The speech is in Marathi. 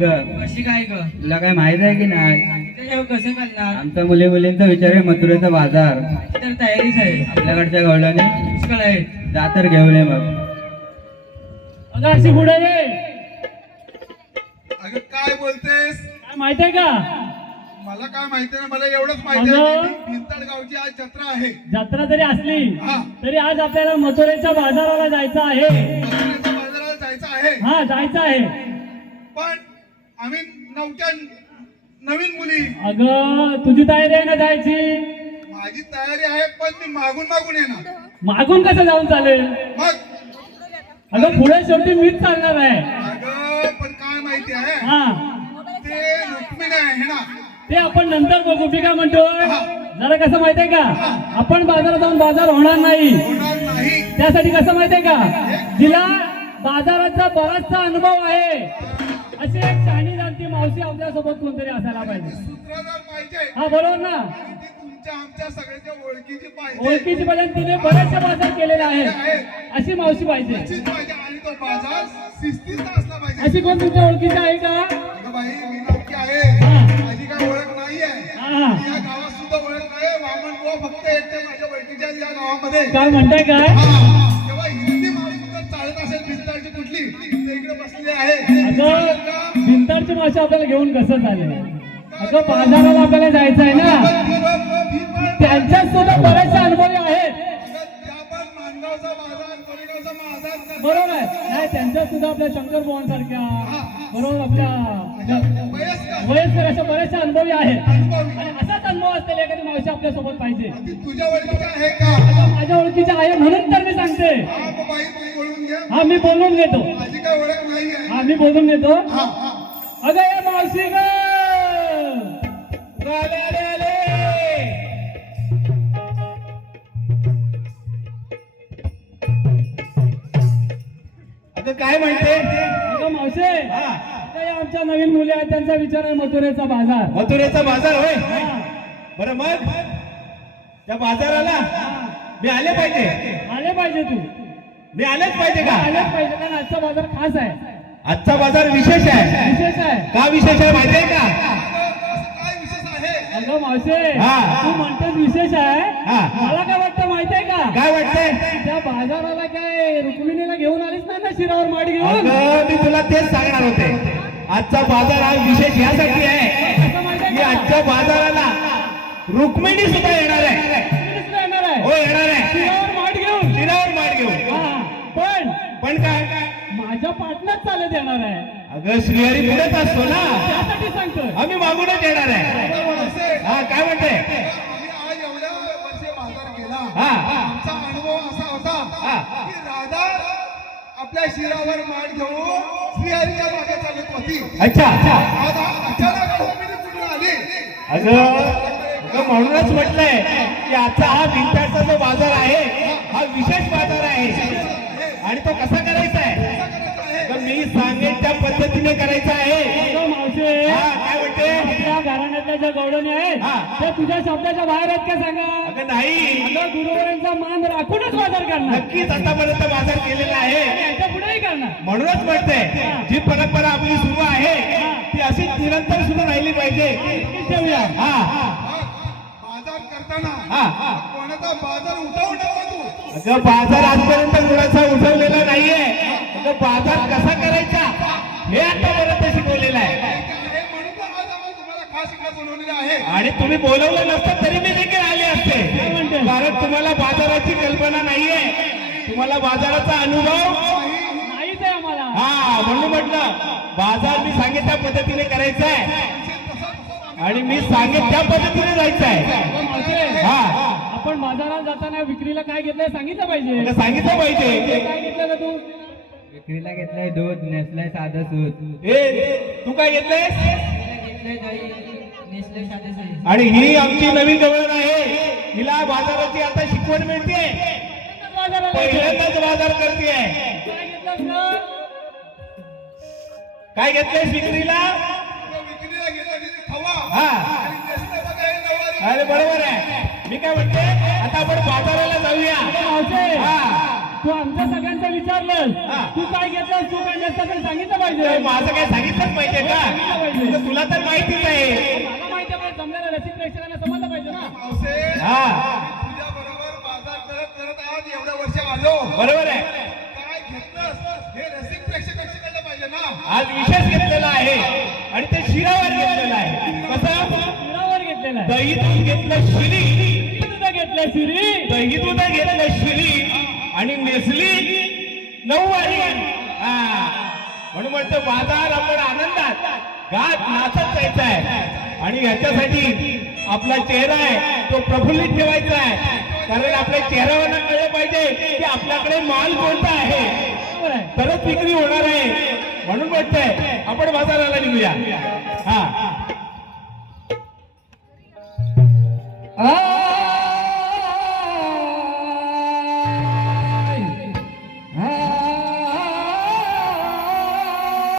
ग. कशी काय ग? तुला काय माहित आहे की नाही? त्याच्यावर कसं करणार? आमचा मुलींचा विचार आहे मथुरेचा बाजार. तर तयारीच आहे. आपल्याकडच्या गवळणी पुष्कळ आहे. जा तर घेऊन ये मग. अगं अशी पुढे ये. अगं काय बोलतेस? काय माहित आहे का? मला काय माहिती नाही, मला एवढंच माहिती आहे की भिंतड गावची आज जत्रा आहे. जत्रा जरी असली हा. तरी आज आपल्याला मथुरेच्या बाजाराला जायचं आहे. मथुरेच्या बाजाराला जायचं आहे. हा जायचं आहे. पण आम्ही नवीन मुली. अगं तुझी तयारी आहे ना जायची? माझी तयारी आहे, पण मी मागून मागून येणार. मागून कसं जाऊन चालेल? मग अगं पुढे शेवटी मीच चालणार आहे. अगं पण काय माहिती आहे, हा ते रुक्मिणी आहे ना. ते आपण नंतर बघू. मी काय म्हणतोय, जरा कसं माहितीये का, आपण बाजारात जाऊन बाजार होणार नाही. होणार नाही. त्यासाठी कसं माहितीये का, जिला बाजाराचा बराचसा अनुभव आहे अशी एक शहाणी जाणती मावशी आपल्या सोबत कोणतरी असायला पाहिजे. सूत्रधार पाहिजे. हा बरोबर ना? आणि ती तुमच्या आमच्या सगळ्याच्या ओळखीची पाहिजे. ओळखीची पाहिजे. तिने बरेचसे बाजार केलेले आहेत अशी मावशी पाहिजे. अशीच पाहिजे. आणि तो बाजार शिस्तीचा असला पाहिजे. अशी कोण तुमच्या ओळखीची आहे का? अगं बाई, मी नक्की आहे. माझी काय ओळख नाहीये. हा. या गावात सुद्धा ओळख नाही. वामन बुवा फक्त एकटे माझ्या ओळखीच्या आहेत या गावामध्ये. काय म्हणताय काय? तेव्हा हिंदी माळी सुद्धा चालत असेल भिंताची कुठली तर इकडे बसली आहे. अगं भिंतारची मावशी आपल्याला घेऊन कसं चालेल? अगं बाजाराला आपल्याला जायचं आहे ना. त्यांच्यात सुद्धा बरेचसे अनुभवी आहेत. बरोबर आहे. नाही त्यांच्यात सुद्धा आपल्या शंकर भवन सारख्या बरोबर आपल्या वयस्कर अशा बरेचसे अनुभवी आहेत. आणि असाच अनुभव असलेला एखादी मावशी आपल्या सोबत पाहिजे. तुझ्या ओळखीच्या आहे का? माझ्या ओळखीच्या आहे म्हणून तर मी सांगते. बाई तू बोलून घे. हा मी बोलून घेतो. माझी काय ओळख नाहीये. हा मी बोलून घेतो. हा. अगं या मावशी ग आले आले आले. अगं काय म्हणते? अगं मावशे, आता या आमच्या नवीन मुली आहेत त्यांचा विचार आहे मथुरेचा बाजार. मथुरेचा बाजार होय. हा. बरं मग त्या बाजाराला मी आले पाहिजे. आले पाहिजे तू. मी आलेच पाहिजे का? आलेच पाहिजे कारण आजचा बाजार खास आहे. आजचा बाजार विशेष आहे. विशेष आहे. का विशेष आहे माहितीये का? काय विशेष आहे? अगं मावशे, हा. तू म्हणतेस विशेष आहे. हा. मला काय वाटतं माहितीये का, काय वाटतंय? त्या बाजाराला काय रुक्मिणीला घेऊन आलीच नाही ना शिरावर माडी घेऊन? अगं मी तुला तेच सांगणार होते. आजचा बाजार हा विशेष यासाठी आहे कसं माहितीये की का? आजच्या बाजाराला रुक्मिणी सुद्धा येणार आहे. रुक्मिणीच नाही येणार आहे. हो येणार आहे. शिरावर माड घेऊन. शिरावर मार घेऊन. हा. पण काय माझ्या पाटलाच चालत येणार आहे. अगं श्रीहरी पुढेच असतो ना. त्यासाठी सांगतोय. आम्ही मागूनच येणार आहे. हा काय म्हणते? आम्ही आज एवढ्या वर्षे बाजार केला. हा. आमचा अनुभव असा होता की राधा आपल्या शिरावर माठ घेऊन श्रीहरीच्या मागे चालत होती. अच्छा. आज अचानक रुक्मिणी कुठून आली? अगं म्हणूनच म्हटलंय की आजचा हा भिंताचा जो बाजार आहे हा विशेष बाजार आहे. आणि तो कसा करायचा आहे? तर मी सांगेन त्या पद्धतीने करायचा आहे. अगं मावशे, हा काय म्हणते? आपल्या घराण्यातल्या ज्या गवळणी आहेत हा. त्या तुझ्या शब्दाच्या बाहेर आहेत का सांगा? अगं नाही, अगं गुरुवारांचा मान राखूनच बाजार करणार. नक्कीच आतापर्यंत बाजार केलेला आहे. आणि याच्या पुढेही करणार. म्हणूनच म्हणते जी परंपरा आपली सुरू आहे ती अशीच निरंतर सुरू राहिली पाहिजे. नक्कीच ठेवूया. हा बाजार करताना हा. कोणाचा बाजार उठवू नको तू. अगं बाजार आजपर्यंत कुणाचा उठवलेला नाहीये. अगं बाजार कसा करायचा हे आतापर्यंत शिकवलेलं आहे. हे म्हणून तर आज आम्हाला तुम्हाला खास इकडे बोलवलेलं आहे. आणि तुम्ही बोलवलं नसतं तरी मी देखील आले असते. कारण तुम्हाला बाजाराची कल्पना नाहीये. तुम्हाला बाजाराचा अनुभव नाहीच आहे आम्हाला. हा म्हणून म्हटलं बाजार मी सांगेन त्या पद्धतीने करायचा आहे आणि मी सांगेन त्या पद्धतीने जायचं आहे. अगं मावशे, हा आपण बाजारात जाताना विक्रीला काय घेतलंय सांगितलं पाहिजे. आता सांगितलं पाहिजे. काय घेतलं का तू? विक्रीला घेतलंय दूध, नेसलंय साधं दूध. तू काय घेतलंयस? आणि ही आमची नवीन गवळण आहे. हिला बाजाराची आता शिकवण मिळते. बाजाराला पहिल्यांदाच बाजार करते. काय घेतलंस गं? काय घेतलंयस विक्रीला? विक्रीला गेला तिथे खवा हा आणि नेसलं बघा हे नऊवारी. अरे बरोबर आहे. मी काय म्हणते आता आपण बाजाराला जाऊया. मावशे, हा तू आमच्या सगळ्यांचं विचारलं हा. तू काय घेतलं तू काय घेतलं सांगितलं तर पाहिजे माझं काय सांगितलंच पाहिजे का तर तुला तर माहितीच आहे. मला माहिती आहे पण जमलेल्या रसिक प्रेक्षकांना समजलं पाहिजे ना मावसे हा तुझ्या बरोबर बाजार करत करत आज एवढ्या वर्ष आलो बरोबर आहे. काय घेतलंस हे रसिक प्रेक्षकांशी कळलं पाहिजे ना. आज विशेष घेतलेला आहे आणि ते शिरावर घेतलेलं आहे. कसं शिरावर घेतलेला आहे दही दूध घेतलं शिरी, तुझं घेतलं शिरी दही दूध घेतलं शिरी आणि नेसली नऊवारी. हा म्हणून म्हणतो बाजार आपण आनंदात गात नाचत जायचा आहे आणि ह्याच्यासाठी आपला चेहरा आहे तो प्रफुल्लित ठेवायचा आहे. कारण आपल्या चेहऱ्यावर कळलं पाहिजे की आपल्याकडे माल कोणता आहे बरोबर आहे तरच विक्री होणार आहे. म्हणून म्हणतोय आपण बाजाराला निघूया. हा